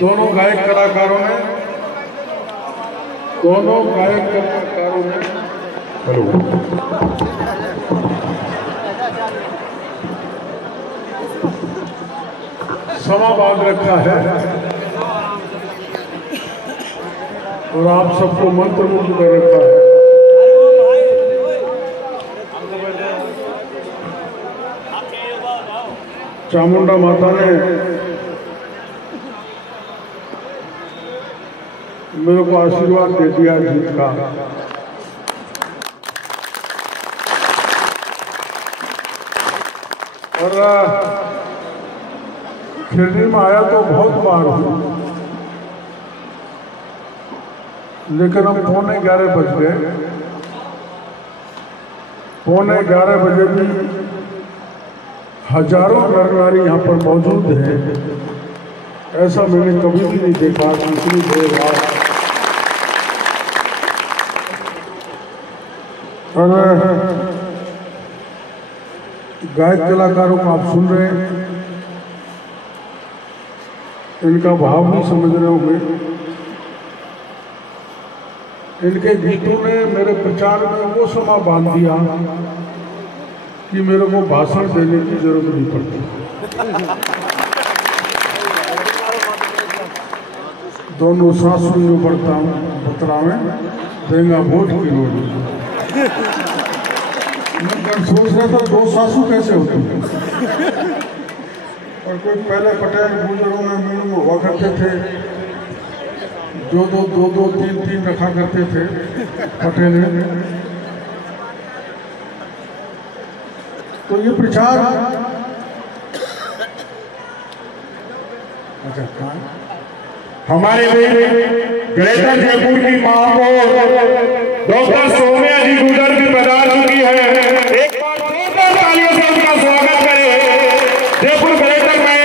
दोनों गायक कलाकारों ने हेलो समा बांध रखा है और आप सबको मंत्रमुग्ध कर रखा है। चामुंडा माता ने मेरे को आशीर्वाद दे दिया जीत का। और खिरनी में आया तो बहुत बार हूँ, लेकिन हम 11:15 बज गए। 11:15 बजे भी हजारों नर नारी यहाँ पर मौजूद हैं, ऐसा मैंने कभी भी नहीं देखा। इतनी देर बाद और गायक कलाकारों को आप सुन रहे हैं, इनका भाव भी समझ रहे होंगे। इनके गीतों ने मेरे प्रचार में वो समा बांध दिया कि मेरे को भाषण देने की जरूरत नहीं पड़ती। दोनों सासू में पढ़ता हूँ बतरा में देंगा वोट की नोट। मैं सोच रहा था 2 सासू कैसे होती हैं। और कोई पहले पटेल बुजुर्गों में मुंह हुआ करते थे, जो 2-2, 3-3 रखा करते थे पटेल। तो ये प्रचार अच्छा हमारे ग्रेटर जयपुर की महापौर डॉक्टर सोम्या जी गुजर भी पधार चुकी है। एक बार जोरदार तालियों से उनका स्वागत करें। जयपुर ग्रेटर में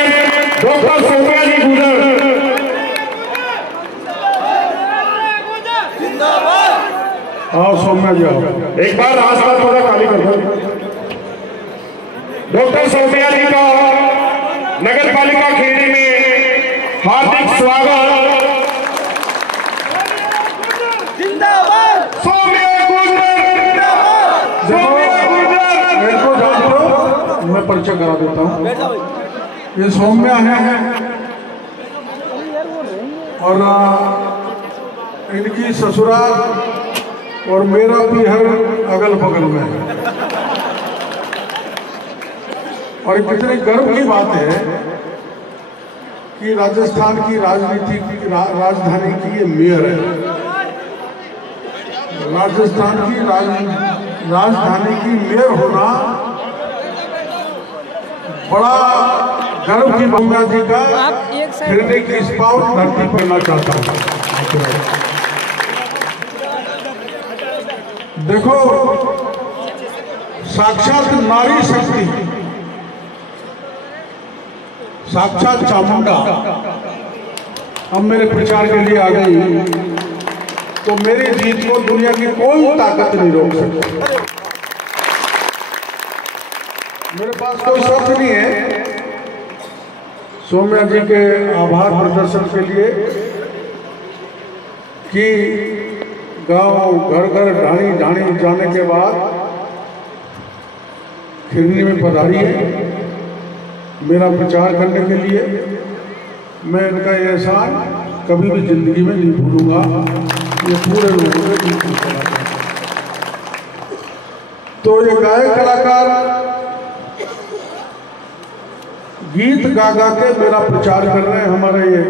डॉक्टर सोम्या जी गुजर। आओ सोम्या जी आओ। एक बार रास्ता थोड़ा खाली कर दो। डॉक्टर सोम्या जी का नगर पालिका खेड़ी में हार्दिक स्वागत। मैं परिचय करा देता हूँ। ये सौम्या है और इनकी ससुराल और मेरा भी घर अगल बगल में है। और कितने गर्व की बात है कि राजस्थान की राजधानी की ये मेयर है। राजस्थान की राजधानी की मेयर होना बड़ा गर्व की बंगा जी का। खिरनी की इस पावन धरती पर ना चाहता हूँ। देखो साक्षात नारी शक्ति, साक्षात चामुंडा अब मेरे प्रचार के लिए आ गई, तो मेरी जीत को दुनिया की कोई ताकत नहीं रोक सकती। मेरे पास कोई शर्त नहीं है सोम्या जी के आभार प्रदर्शन के लिए कि गांव घर घर ढाणी ढाणी जाने के बाद खिरनी में पधारी है मेरा प्रचार करने के लिए। मैं इनका ये एहसान कभी भी जिंदगी में नहीं भूलूंगा। ये पूरे लोगों ने बिल्कुल करा। तो ये गायक कलाकार गीत गा गा के मेरा प्रचार कर रहे हैं। हमारे ये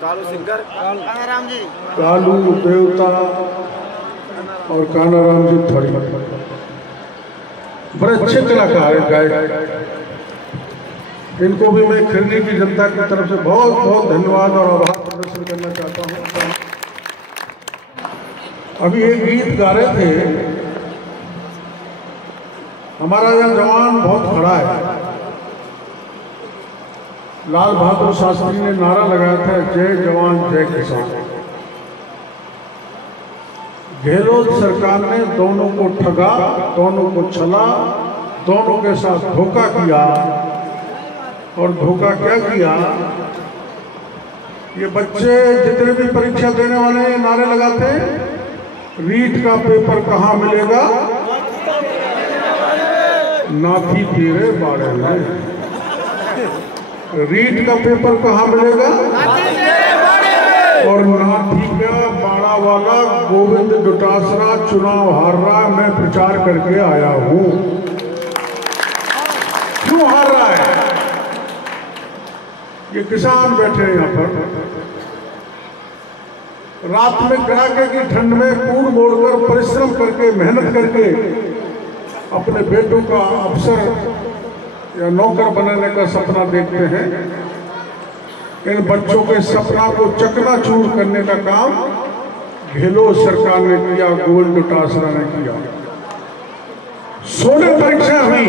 कालू सिंगर कानाराम जी, कालू देवता और कानाराम जी थोड़ी बड़े अच्छे कलाकार हैं गायक। इनको भी मैं खिरनी की जनता की तरफ से बहुत बहुत धन्यवाद और आभार प्रदर्शन करना चाहता हूँ। अभी ये गीत गा रहे थे, हमारा यह जवान बहुत खड़ा है। लाल बहादुर शास्त्री ने नारा लगाया था, जय जवान जय किसान। गहलोत सरकार ने दोनों को ठगा, दोनों को छला, दोनों के साथ धोखा किया और धोखा क्या किया, ये बच्चे जितने भी परीक्षा देने वाले हैं नारे लगाते हैं, रीट का पेपर कहाँ मिलेगा, नाथी तेरे बाड़े में। रीट का पेपर कहाँ मिलेगा, और नाथी का बाड़ा वाला गोविंद डोटासरा चुनाव हार रहा है, मैं प्रचार करके आया हूं। क्यों हार रहा है? ये किसान बैठे हैं यहाँ पर, रात में कड़ाके की ठंड में कूद मोड़कर परिश्रम करके मेहनत करके अपने बेटों का अफसर या नौकर बनाने का सपना देखते हैं। इन बच्चों के सपना को चकनाचूर करने का काम गहलोत सरकार ने किया, गोविंद डोटासरा ने किया। 16 परीक्षा हुई,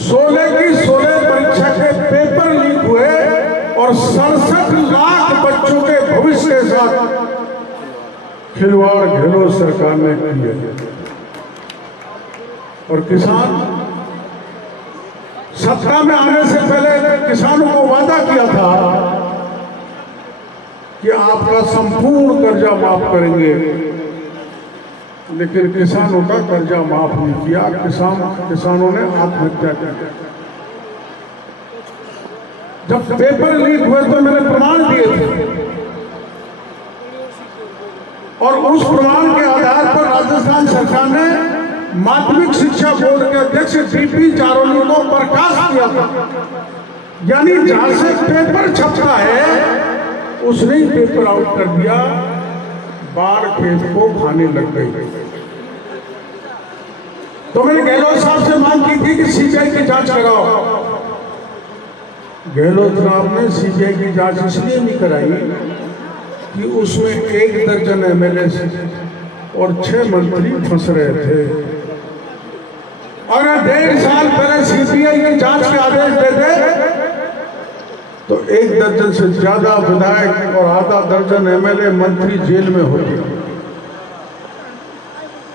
16 की 16 परीक्षा के पेपर लीक हुए और 67 लाख बच्चों के भविष्य के साथ खिलवाड़ गहलोत सरकार ने किया। और किसान सत्ता में आने से पहले किसानों को वादा किया था कि आपका संपूर्ण कर्जा माफ करेंगे, लेकिन किसानों का कर्जा माफ नहीं किया। किसानों ने आत्महत्या की। जब पेपर लीक हुए तो मैंने प्रमाण दिए थे, और उस प्रमाण के आधार पर राजस्थान सरकार ने माध्यमिक शिक्षा बोर्ड के अध्यक्ष डीपी जारोली को बर्खास्त किया था। यानी जहां से पेपर छपता है उसने ही पेपर आउट कर दिया, बाढ़ खेत को खाने लग गई। तो मैंने गहलोत साहब से मांग की थी कि सीबीआई की जांच कराओ। गहलोत साहब ने सीबीआई की जांच इसलिए नहीं कराई कि उसमें 1 दर्जन एमएलए और 6 मंत्री फंस रहे थे, और 1.5 साल पहले सीबीआई की जांच के आदेश देते तो 1 दर्जन से ज्यादा विधायक और आधा दर्जन एमएलए मंत्री जेल में होते।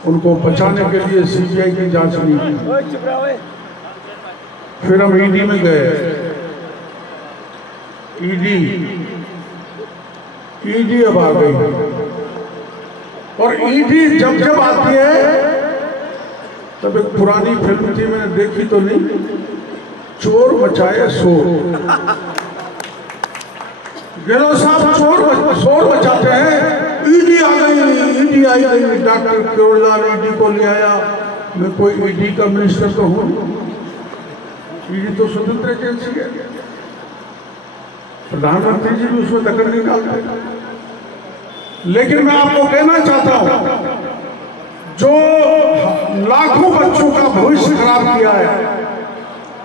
उनको बचाने के लिए सीबीआई की जांच नहीं की। फिर हम ईडी में गए। ईडी अब आ गई, और ईडी जब आती है तब एक पुरानी फिल्म थी, मैंने देखी तो नहीं, चोर मचाए शोर। गहलोत साहब शोर मचाते हैं, ईडी आ गई, ईडी आई गई, डॉक्टर केवललाल ईडी को ले आया। मैं कोई ईडी का मिनिस्टर तो हूं, ईडी तो स्वतंत्र एजेंसी है, प्रधानमंत्री जी भी उसमें दखल नहीं डालते। लेकिन मैं आपको कहना चाहता हूं, जो लाखों बच्चों का भविष्य खराब किया है,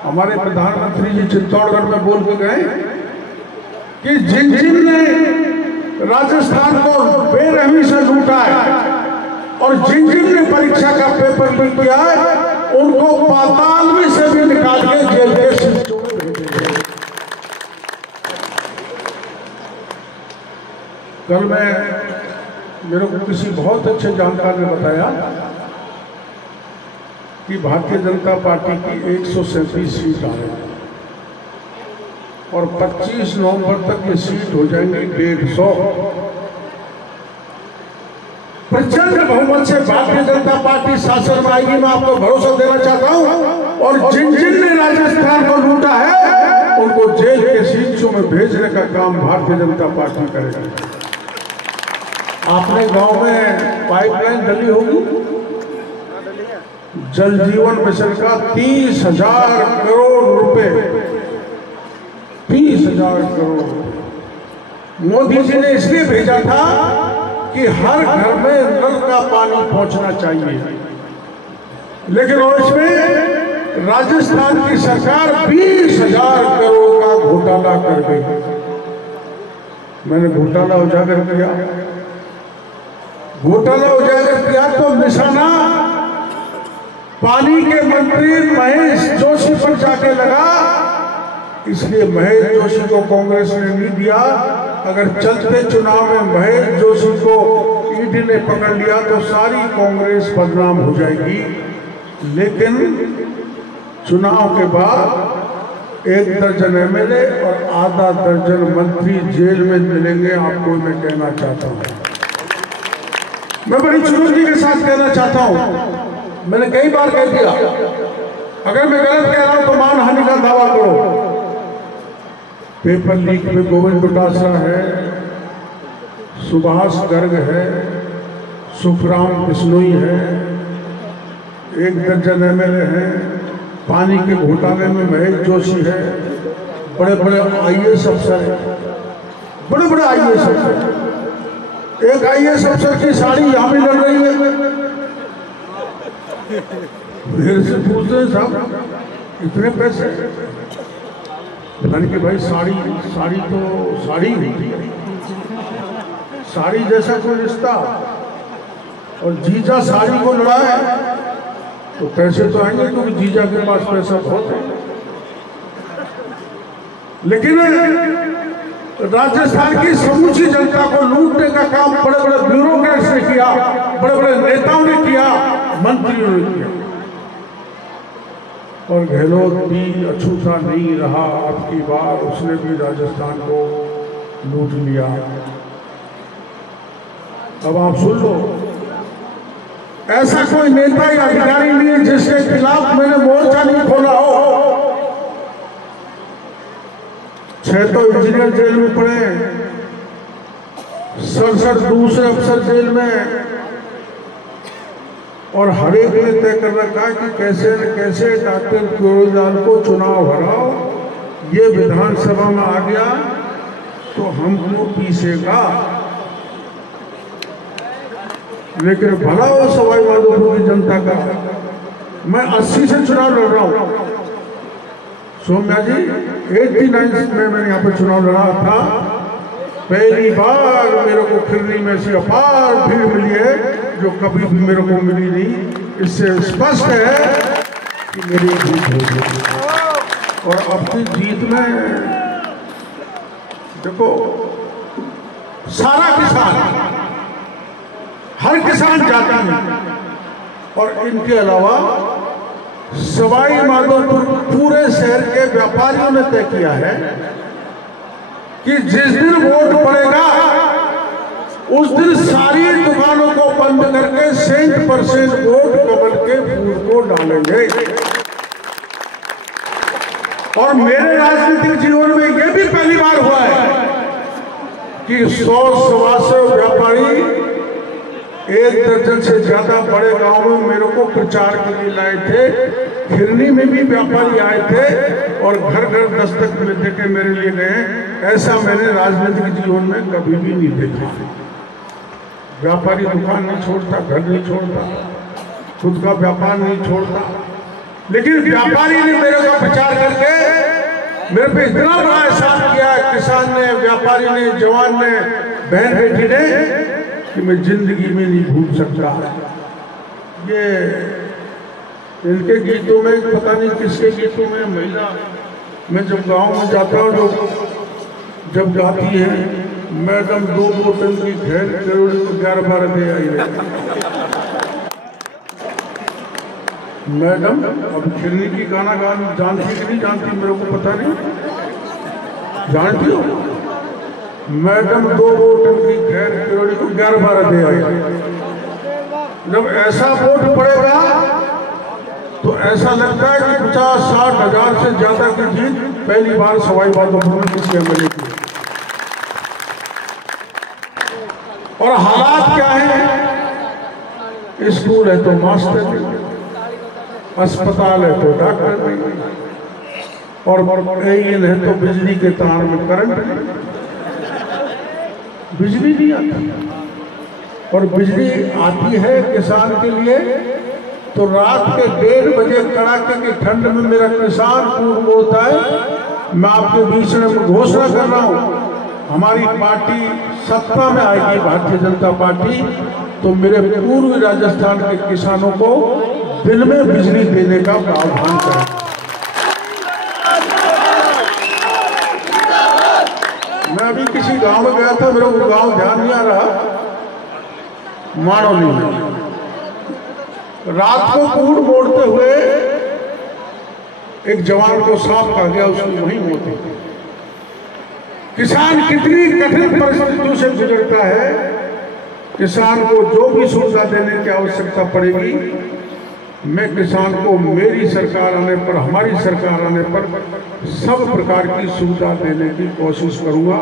हमारे प्रधानमंत्री जी चित्तौड़गढ़ में बोल के गए कि जिन ने राजस्थान को बेरहमी से लूटा है और जिन ने परीक्षा का पेपर लीक किया है, उनको पाताल में से भी निकाल के जेल के सीटों में भेजेंगे। कल मेरे को किसी बहुत अच्छे जानकार ने बताया कि भारतीय जनता पार्टी की 137 सीट आ रही है और 25 नवंबर तक ये सीट हो जाएंगी 150। प्रचंड बहुमत से भारतीय जनता पार्टी शासन में आएगी। मैं आपको भरोसा देना चाहता हूं, और जिन ने राजस्थान को लूटा है उनको जेल के सीटों में भेजने का काम भारतीय जनता पार्टी करेगी। आपने गांव में पाइपलाइन डली होगी, जल जीवन मिशन का 30,000 करोड़ रुपए, 30,000 करोड़ मोदी जी ने इसलिए भेजा था कि हर घर में नल का पानी पहुंचना चाहिए। लेकिन इसमें राजस्थान की सरकार 20,000 करोड़ का घोटाला कर गई। मैंने घोटाला उजागर किया, तो निशाना पानी के मंत्री महेश जोशी पर जाके लगा। इसलिए महेश जोशी को कांग्रेस ने नहीं दिया। अगर चलते चुनाव में महेश जोशी को ईडी ने पकड़ लिया तो सारी कांग्रेस बदनाम हो जाएगी। लेकिन चुनाव के बाद 1 दर्जन एमएलए और आधा दर्जन मंत्री जेल में मिलेंगे। आपको मैं कहना चाहता हूँ, मैं बड़ी चुनौती के साथ कहना चाहता हूँ। मैंने कई बार कह दिया, अगर मैं गलत कह रहा हूं तो मानहानि का दावा करो। पेपर लीक में गोविंद डोटासरा है, सुभाष गर्ग है, सुखराम बिश्नोई है, 1 दर्जन एमएलए हैं, पानी के घोटाले में महेश जोशी है, बड़े बड़े आईएएस अफसर हैं, बड़े बड़े आईएएस अफसर। एक आईएएस अफसर की साड़ी यहां भी लड़ रही है। मेरे से पूछते हैं साहब इतने पैसे, कि भाई साड़ी तो साड़ी होती है, साड़ी जैसा कोई रिश्ता, और जीजा साड़ी को लड़ाए तो पैसे तो आएंगे क्योंकि जीजा के पास पैसा बहुत है। लेकिन राजस्थान की समूची जनता को लूटने का काम बड़े बड़े ब्यूरोक्रेट्स ने किया, बड़े बड़े नेताओं ने किया, मंत्रियों ने किया। और गहलोत भी अछूता नहीं रहा, अब की बार उसने भी राजस्थान को लूट लिया। अब आप सुन लो, ऐसा कोई नेता या अधिकारी नहीं है जिसके खिलाफ मैंने मोर्चा नहीं खोला हो। 6 तो इंजीनियर जेल में पड़े, 67 दूसरे अफसर जेल में, और हर एक ने तय कर रखा है कि कैसे न कैसे डॉक्टर केजरीवाल को चुनाव हराओ, ये विधानसभा में आ गया तो हमको पीसेगा। लेकिन भला हो सवाई माधोपुर की जनता का, मैं 80 से चुनाव लड़ रहा हूं। सोम्या जी 89 में मैंने यहाँ पे चुनाव लड़ा था। पहली बार मेरे को खिरनी में से अपार भीड़ मिली है जो कभी भी मेरे को मिली नहीं। इससे स्पष्ट है कि मेरी जीत होगी। और अपनी जीत में देखो, सारा किसान, हर किसान जाता है, और इनके अलावा सवाई माधोपुर पूरे शहर के व्यापारियों ने तय किया है कि जिस दिन वोट पड़ेगा उस दिन सारी दुकानों को बंद करके 100% वोट कमल के फूल को डालेंगे। और मेरे राजनीतिक जीवन में यह भी पहली बार हुआ है कि 100-125 व्यापारी 1 दर्जन से ज्यादा बड़े गांव में मेरे को प्रचार के लिए लाए थे। खिरनी में भी व्यापारी आए थे और घर घर दस्तक में देके मेरे लिए गए। ऐसा मैंने राजनीतिक जीवन में कभी भी नहीं देखा। व्यापारी दुकान नहीं छोड़ता, घर नहीं छोड़ता, खुद का व्यापार नहीं छोड़ता, लेकिन व्यापारी ने मेरे का प्रचार करके मेरे पे इतना बड़ा एहसान किया, किसान ने, व्यापारी ने, जवान ने, बहन बेटी ने, कि मैं जिंदगी में नहीं भूल सकता। ये इनके गीतों में, पता नहीं किसके गीतों में, महिला, मैं जब गांव में जाता हूँ लोग जब गाती है, मैडम 2 बोतल की खैर करोड़ 11-12 दे आई है। मैडम अब खिरनी की गाना जानती कि नहीं जानती मेरे को पता नहीं, जानती हो? मैडम 2 बोतल की खैर करोड़ को 11-12 दे आई। जब ऐसा वोट पड़ेगा तो ऐसा लगता है कि 50-60 हजार से ज्यादा की जीत पहली बार सवाई माधोपुर में किसी एमएलए की। और हालात क्या है? स्कूल है तो मास्टर नहीं, अस्पताल है तो डॉक्टर नहीं, और एन है तो बिजली के तार में करंट नहीं, बिजली नहीं आती। और बिजली आती है किसान के लिए तो रात के 1:30 बजे कड़ाके की ठंड में मेरा किसान पूर्व होता है। मैं आपके बीच में घोषणा कर रहा हूं, हमारी पार्टी सत्ता में आएगी, भारतीय जनता पार्टी, तो मेरे पूर्वी राजस्थान के किसानों को दिन में बिजली देने का प्रावधान करें। मैं अभी किसी गांव में गया था, मेरे को गांव ध्यान नहीं आ रहा, मानोली में, रात को कूड़ मोड़ते हुए एक जवान को सांप खा गया, उसकी वहीं मौत हो गई। किसान कितनी कठिन परिस्थितियों से गुजरता है, किसान को जो भी सुविधा देने की आवश्यकता पड़ेगी, मैं किसान को मेरी सरकार आने पर, हमारी सरकार आने पर सब प्रकार की सुविधा देने की कोशिश करूंगा।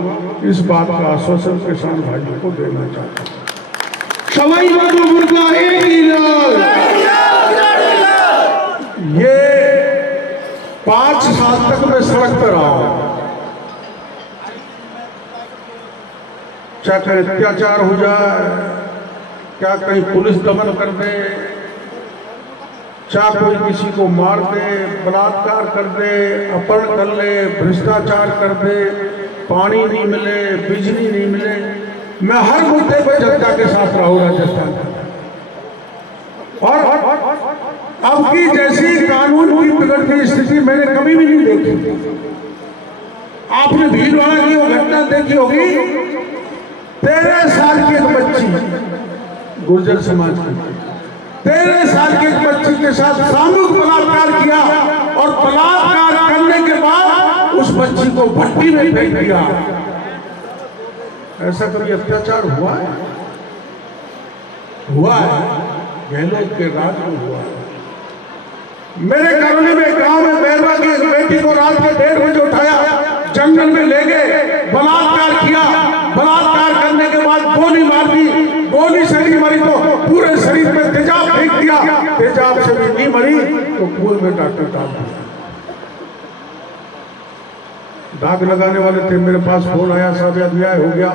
इस बात का आश्वासन किसान भाइयों को देना चाहता हूं। सवाई माधोपुर का एक ही लाल। ये 5 साल तक मैं सड़क पर रहा हूं, चाहे कहीं अत्याचार हो जाए, क्या कहीं पुलिस दमन कर दे, चाहे कोई किसी को मार दे, बलात्कार कर दे, अपहरण कर ले, भ्रष्टाचार कर दे, पानी नहीं मिले, बिजली नहीं मिले, मैं हर मुद्दे पर जनता के साथ रहा हूं राजस्थान का। और अब की जैसी कानून की बिगड़ती स्थिति मैंने कभी भी नहीं देखी। आपने भीलवाड़ा की वो घटना देखी होगी, 13 साल की एक बच्ची, गुर्जर समाज की 13 साल की एक बच्ची के साथ सामूहिक बलात्कार किया और बलात्कार करने के बाद उस बच्ची को भट्टी में फेंक दिया। ऐसा कभी अत्याचार हुआ है? हुआ है, गहलोत के राज में हुआ है। मेरे कॉलोनी में गांव में बैरवा की बेटी को रात के 1:30 बजे उठाया, जंगल में ले गए, बलात्कार किया, बलात्कार करने के बाद गोली मार दी, गोली से नहीं मरी तो पूरे शरीर में तेजाब फेंक दिया, तेजाब से भी नहीं मरी तो कुएं में डॉक्टर डाल दिया। दाग लगाने वाले थे, मेरे पास फोन आया, साहब अन्याय हो गया,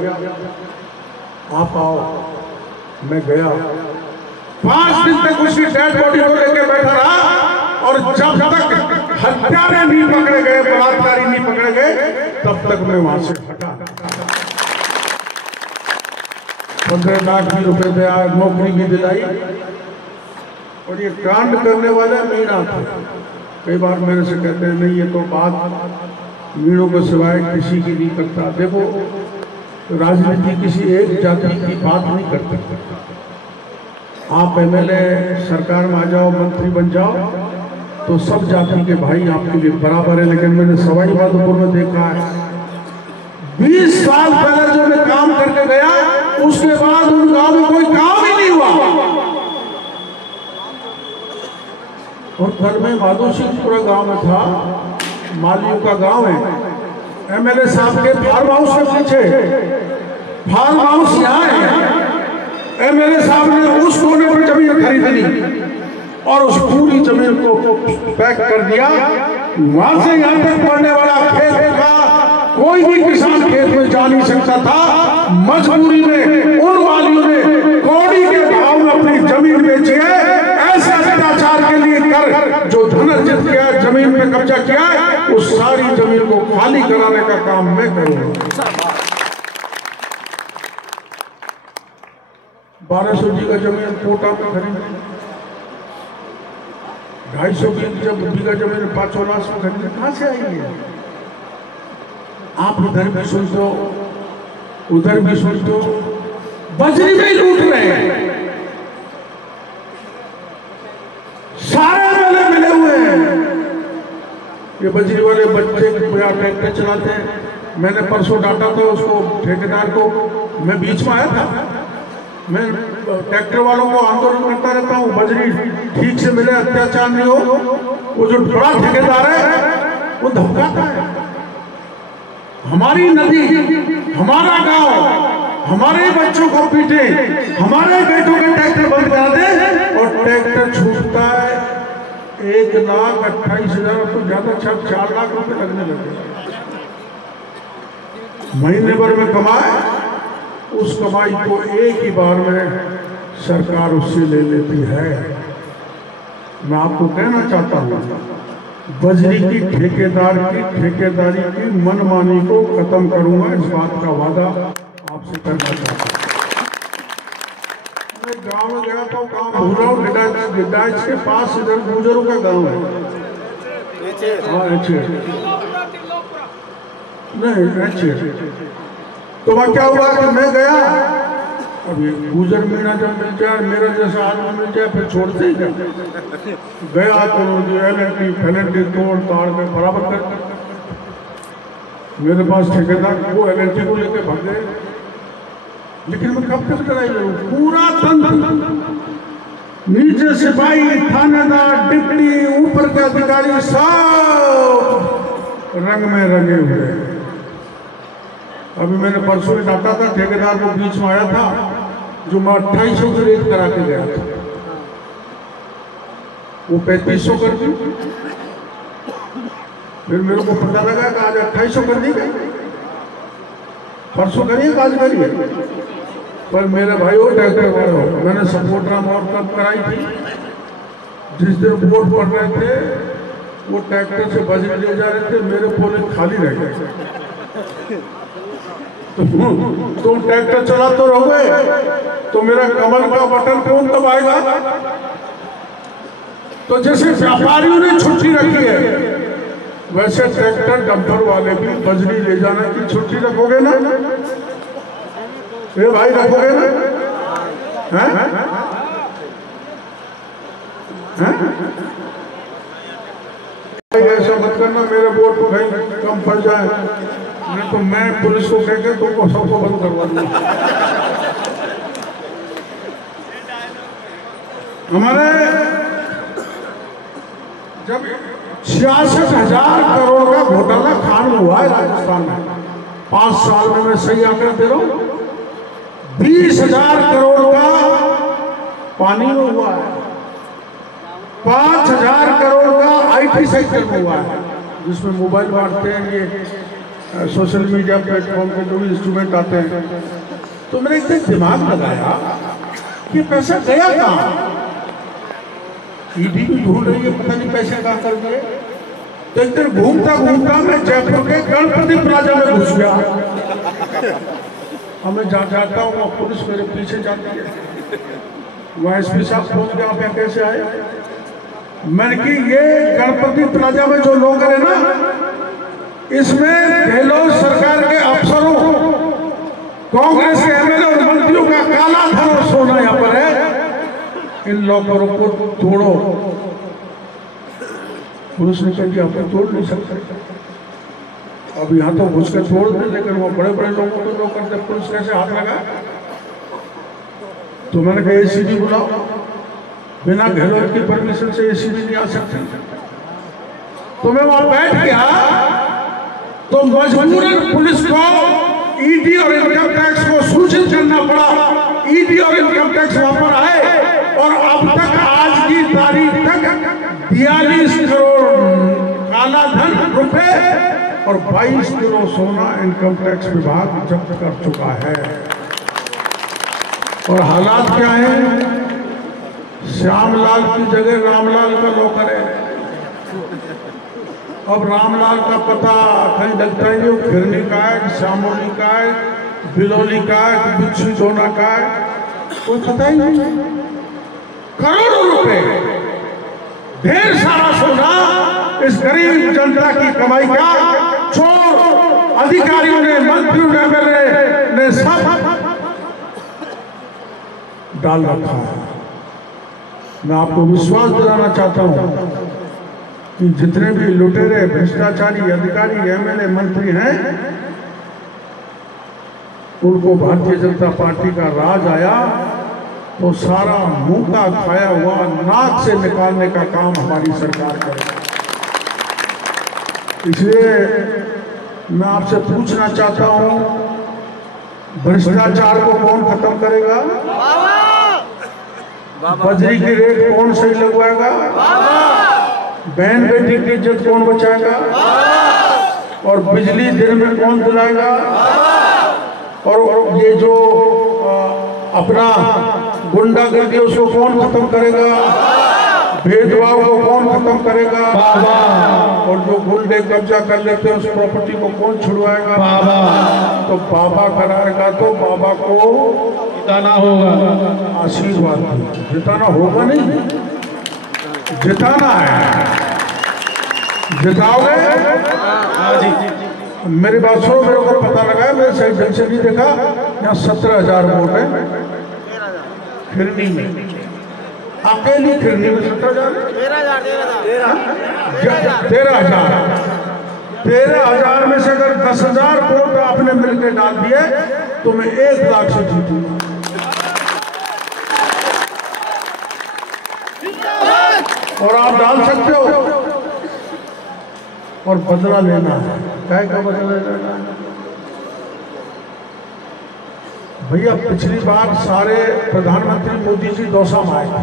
आप आओ। मैं गया, 5 दिन तक उसकी डेड बॉडी को लेकर बैठा रहा और जब तक हत्यारे नहीं पकड़े गए, बलात्कारी नहीं पकड़े गए, तब तक मैं वहां से हटा। 15 लाख रुपए दिया, नौकरी भी दिलाई। और ये कांड करने वाले मीणा थे। कई बार मेरे से कहते हैं नहीं ये तो बात मीणों को सिवाय किसी की नहीं करता। देखो राजनीति किसी एक जाति की बात नहीं करती। आप एमएलए सरकार में आ जाओ, मंत्री बन जाओ तो सब जाति के भाई आपके लिए बराबर है। लेकिन मैंने सवाई माधोपुर में देखा है, 20 साल पहले जो मैं काम करके गया उसके बाद उन गांव में कोई काम ही नहीं हुआ। और कल मैं माधो सिंहपुरा गांव में था, मालियों का गांव है, एमएलए साहब के फार्म हाउस के पीछे, फार्म हाउस यहाँ है, एमएलए साहब ने उस कोने पर जमीन खरीद ली और उस पूरी जमीन को पैक कर दिया। वहां से यहाँ तक पड़ने वाला खेत था, कोई भी किसान खेत में जा नहीं सकता था। मजबूरी में उन वालियों ने कौड़ी के भाव में अपनी जमीन बेची है। ऐसे अत्याचार के लिए कर जो धन अर्जित किया, जमीन पे कब्जा किया है, उस सारी जमीन को खाली कराने का काम मैं करूंगा। 1200 जी का जमीन कोटा में खरीदी, 250 बीघा जमीन 5 लाख में खरीदी, कहां से आई है? आप इधर भी सुनते हो, उधर भी सुनते हो, बजरी में लूट रहे हैं। सारे मेले मिले हुए हैं। ये बजरी वाले बच्चे ट्रैक्टर चलाते हैं। मैंने परसों डांटा था उसको, ठेकेदार को, मैं बीच में आया था। मैं ट्रैक्टर वालों को आंदोलन करता रहता हूँ, बजरी ठीक से मिले, अत्याचार नहीं हो। वो जो बड़ा ठेकेदार है वो धमकाता है। हमारी नदी, हमारा गांव, हमारे बच्चों को पीटे, हमारे बेटों के ट्रैक्टर बंद कर दे और ट्रैक्टर छूटता है 1,28,000 तो ज्यादा, 4 लाख रुपए लगने लगे। महीने भर में कमाए, उस कमाई को एक ही बार में सरकार उससे ले लेती है। मैं आपको कहना चाहता हूँ, बजरी की ठेकेदार की ठेकेदारी की मनमानी को खत्म करूंगा, इस बात का वादा आपसे करना चाहता हूँ। मैं गांव में गया था, गांव भूल रहा हूँ, गिड्डाइच के पास इधर गुजरों का गांव है। हाँ अच्छे नहीं अच्छे। तो वह क्या हुआ कि मैं गया अब ये गुजर मीना जब मिल जाए, मेरा जैसा आदमी मिल जाए, फिर छोड़ते ही क्या? गया तो एलएनटी फैलेंटी तोड़ ताड़ में बराबर कर। मेरे पास ठेकेदार वो एलएनटी को लेके भाग गए, लेकिन मैं कब तक लड़ाई लड़ूं? पूरा तंत्र, नीचे सिपाही, थानेदार, डिप्टी, ऊपर के अधिकारी सब रंग में रंगे हुए। अभी मैंने परसों ही डांटा था, ठेकेदार को बीच में आया था जो मैं 2800 की रेट करा के गया था, वो 3500 कर दी। फिर मेरे को पता लगा कि आज 2800 कर दी गई, परसों करिए आज करिए। पर मेरे भाई वो ट्रैक्टर वाले हो, मैंने सपोर्ट राम और कब कराई थी, जिस दिन वोट पड़ रहे थे वो ट्रैक्टर से बजरी ले जा रहे थे, मेरे पोले खाली रह गए। तुम ट्रैक्टर चला तो रहोगे तो मेरा कमल का बटन कौन दबाएगा? तो जैसे व्यापारियों ने छुट्टी रखी है, वैसे ट्रैक्टर डंपर वाले भी बजरी ले जाने की छुट्टी रखोगे ना? ये भाई रखोगे ना? हैं? ऐसा मत करना मेरे वोट को कहीं कम पड़ जाए, नहीं तो मैं पुलिस को कह के तुमको सबको बंद करवा दूंगा। हमारे जब 66,000 करोड़ का घोटाला खान हुआ है राजस्थान में, 5 साल में, मैं सही आंकड़ा दे रहा हूं, 20,000 करोड़ का पानी में हुआ है, 5,000 करोड़ का आईटी सेक्टर में हुआ है, जिसमें मोबाइल बांटते हैं, ये सोशल मीडिया प्लेटफॉर्म पे जो भी इंस्ट्रूमेंट आते हैं। तो मैंने एक दिन दिमाग लगाया कि पैसा गया कहाँ? ईडी भी ढूंढ रही है, पता नहीं पैसे कहाँ कर गए। तो एक दिन घूमता घूमता मैं जयपुर के गणपति प्लाजा में घुस गया। हमें जाता हूँ, वहाँ पुलिस मेरे पीछे जाती है, वहाँ एसपी साहब पहुँच गया, आप कैसे आए? मैंने कि ये गणपति प्लाजा में जो लोग है ना, इसमें गहलोत सरकार के अफसरों, कांग्रेस के एमएलए और मंत्रियों का काला धन और सोना यहाँ पर है, इन लॉकरों को तोड़ो। पुलिस ने कहा कि आप तोड़ नहीं सकते, अब यहाँ तो घुस के तोड़ दे, लेकिन वो बड़े बड़े लोगों को लोग करते, पुलिस कैसे हाथ लगा? तो मैंने कहा एसीबी बुलाओ, बिना गहलोत की परमिशन से एसीबी नहीं आ सकती। तो मैं वहां बैठ गया, तो मजबूरन पुलिस को ईडी और इनकम टैक्स को सूचित करना पड़ा। ईडी और इनकम टैक्स वहां पर आए और अब तक आज की तारीख तक 42 करोड़ काला धन रुपए और 22 किलो सोना इनकम टैक्स विभाग जब्त कर चुका है। और हालात क्या है? श्यामलाल की जगह रामलाल का लॉकर है। अब रामलाल का पता कहीं लगता है, जो खिरनी का है, श्यामोली का है, बिलौली का है, बिच्छू जोना का है, कोई पता ही नहीं। करोड़ों रुपए, ढेर सारा सोना इस गरीब जनता की कमाई का चोर अधिकारियों ने, मंत्रियों ने, एमएलए ने सब डाल रखा है। मैं आपको विश्वास दिलाना चाहता हूं कि जितने भी लुटेरे, भ्रष्टाचारी अधिकारी, एमएलए, मंत्री हैं, उनको भारतीय जनता पार्टी का राज आया तो सारा मुंह का खाया हुआ नाक से निकालने का काम हमारी सरकार करे। इसलिए मैं आपसे पूछना चाहता हूं, भ्रष्टाचार को कौन खत्म करेगा? बजरी की रेट कौन सही लगवाएगा? बहन बेटी की इज्जत कौन बचाएगा? और बिजली दिन में कौन दिलाएगा? और ये जो अपना गुंडागर्दी उसको कौन खत्म करेगा? भेदभाव को कौन खत्म करेगा? और जो गुंडे कब्जा कर लेते हैं उस प्रॉपर्टी को कौन छुड़वाएगा? तो बाबा कराएगा, तो बाबा को जिताना होगा। आशीर्वाद जिताना होगा नहीं, जिताना है। जिताओगे? मेरी बात सुनो, मेरे को पता लगा है, मैं सही ढंग से नहीं देखा, यहाँ 17,000 वोट है खिरनी में, अकेली खिरनी में 17,000, 13,000 में से अगर 10,000 वोट आपने मिलकर डाल दिए तो मैं 1 लाख से जीतूंगा। और आप डाल सकते हो और बदला लेना है। क्या का बदला लेना है भैया? पिछली बार सारे प्रधानमंत्री मोदी जी दौसा में आए थे,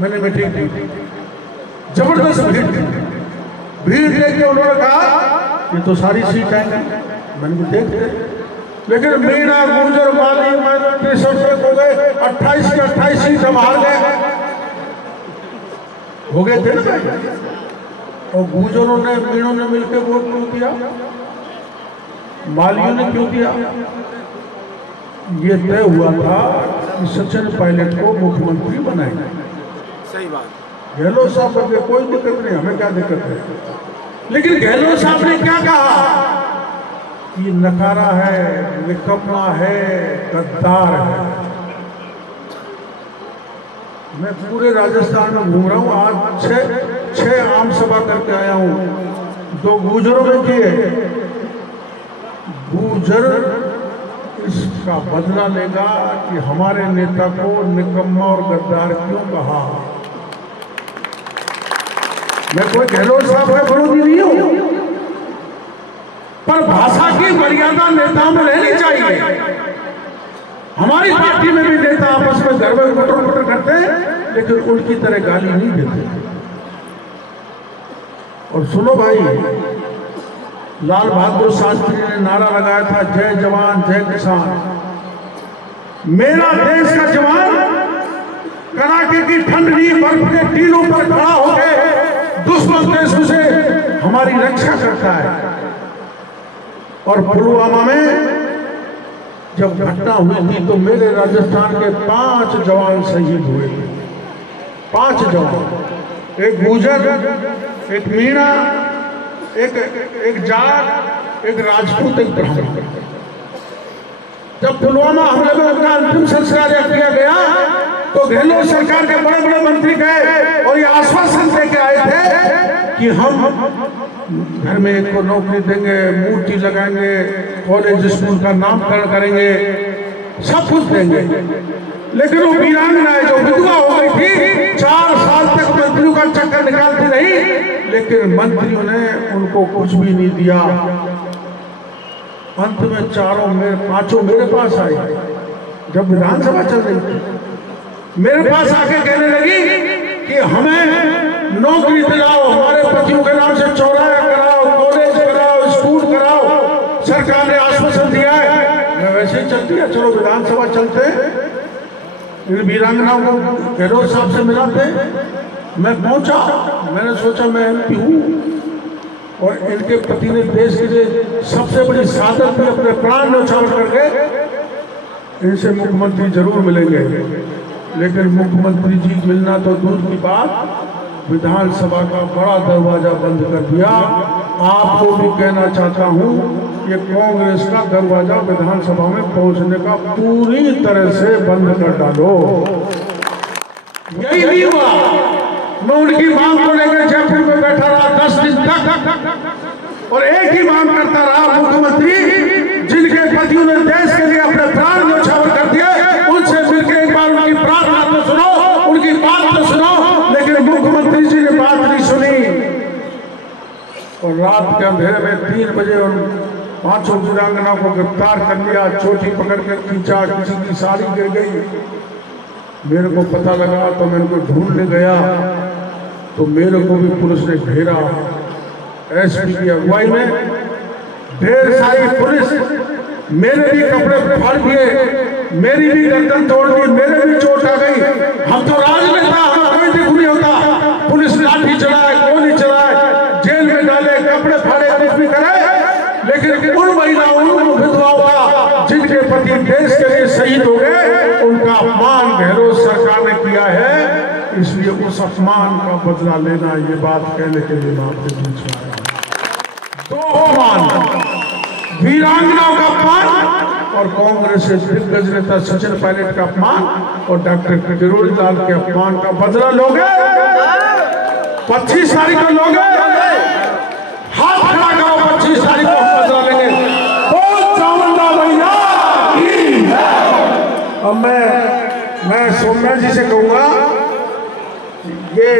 मैंने मीटिंग की, जबरदस्त भीड़ लेके उन्होंने कहा ये तो सारी सीट है, मैंने भी देखते, लेकिन मीणा गुर्जर वाली माइनॉरिटी सबसे हो गए 28 के 28 सीट हम हार गए, हो गए थे ना। और गुर्जरों ने मीणों ने मिलकर वोट क्यों दिया, मालियों ने क्यों दिया? ये तय हुआ था कि सचिन पायलट को मुख्यमंत्री बनाएंगे। सही बात। गहलोत साहब को कोई दिक्कत नहीं, हमें क्या दिक्कत है, लेकिन गहलोत साहब ने क्या कहा? ये नकारा है, निकम्मा है, गद्दार है। मैं पूरे राजस्थान में घूम रहा हूँ, आज 6 आम सभा करके आया हूँ, 2 गुर्जरों में किए। गुर्जर इसका बदला लेगा कि हमारे नेता को निकम्मा और गद्दार क्यों कहा। मैं कोई गहलोत साहब का विरोधी नहीं हूं, पर भाषा की मर्यादा नेताओं में रहनी चाहिए। हमारी पार्टी में भी नेता आपस में घर में पटर करते हैं, लेकिन उनकी तरह गाली नहीं देते। और सुनो भाई, लाल बहादुर शास्त्री ने नारा लगाया था, जय जवान जय किसान। मेरा देश का जवान कड़ाके की ठंडी बर्फ के टीलों पर खड़ा होकर दुश्मन देशों से हमारी रक्षा करता है। और पुलवामा में जब घटना हुई थी तो मेरे राजस्थान के 5 जवान शहीद हुए थे। 5 जवान, एक गुर्जर, एक मीणा, एक जाट, एक राजपूत, एक ब्राह्मण। जब पुलवामा हमले में उनका अंतिम संस्कार किया गया तो गहलोत सरकार के बड़े बड़े मंत्री गए और ये आश्वासन देके आए थे कि हम घर में एक को नौकरी देंगे, मूर्ति लगाएंगे, कॉलेज स्कूल का नामकरण करेंगे, सब कुछ देंगे। लेकिन वो वीरांगना जो विधवा हो गई थी, 4 साल तक मंत्रियों का चक्कर निकालती रही, लेकिन मंत्रियों ने उनको कुछ भी नहीं दिया। अंत में 5 मेरे पास आए जब विधानसभा चल रही थी, मेरे पास आके कहने लगी कि हमें नौकरी दिलाओ, हमारे पतियों के नाम से चौराहा कराओ, कॉलेज कराओ, स्कूल कराओ, सरकार ने आश्वासन दिया है। मैं वैसे ही चलती है, चलो विधानसभा चलते हैं, इन वीरांगनाओं को गहलोत साहब से मिलाते। मैं पहुंचा, मैंने सोचा मैं MP हूँ और इनके पति ने देश के लिए सबसे बड़ी साधन भी अपने प्राण न्यौछावर करके, इनसे मुख्यमंत्री जरूर मिलेंगे। लेकिन मुख्यमंत्री जी मिलना तो दूर की बात, विधानसभा का बड़ा दरवाजा बंद कर दिया। आपको भी कहना चाहता हूं, ये कांग्रेस का दरवाजा विधानसभा में पहुंचने का पूरी तरह से बंद कर डालो। यही नहीं हुआ, मैं उनकी मांग को लेकर जयपुर में बैठा रहा 10 दिन तक और एक ही मांग करता रहा, मुख्यमंत्री जिनके पतियों ने देश के लिए अपने प्राण न्यौछावर कर दिए, उनसे मिलकर एक बार उनकी प्रार्थना तो सुनो, उनकी बात तो सुनो। लेकिन मुख्यमंत्री जी ने बात नहीं सुनी और रात के अंधेरे में 3 बजे उन 5 वीरांगनाओं को गिरफ्तार कर लिया, चोटी पकड़ कर खींचा, किसी की साड़ी गिर गई। मेरे को पता लगा तो मैं उनको ढूंढने गया तो मेरे को भी पुलिस ने घेरा। SP की अगुवाई में ढेर सारी पुलिस, मेरे भी कपड़े फाड़ दिए, मेरी भी गर्दन तोड़ दी, मेरे भी चोट आ गई। हम तो राजनेता, हम कोई दिख नहीं होता। पुलिस लाठी चलाए, गोली चलाए, जेल में डाले, कपड़े फाड़े, कुछ भी करे, लेकिन उन महिलाओं, उन विधवाओं का जिनके पति देश के लिए शहीद हो गए, उनका अपमान गहलोत सरकार ने किया है। इसलिए उस अपमान का बदला लेना, ये बात कहने के लिए मैं आपके बीच में आया। 2 अपमान, वीरांगनाओं का अपमान और कांग्रेस के दिग्गज नेता सचिन पायलट का अपमान और डॉक्टर किरोड़ीलाल के अपमान का बदला लोगे? 25 तारीख को लोगे? हाथ खड़ा करो, 25 तारीख को बदला लेंगे। बोल चामुंडा मैया की जय। अब मैं सौम्या जी से कहूंगा, ये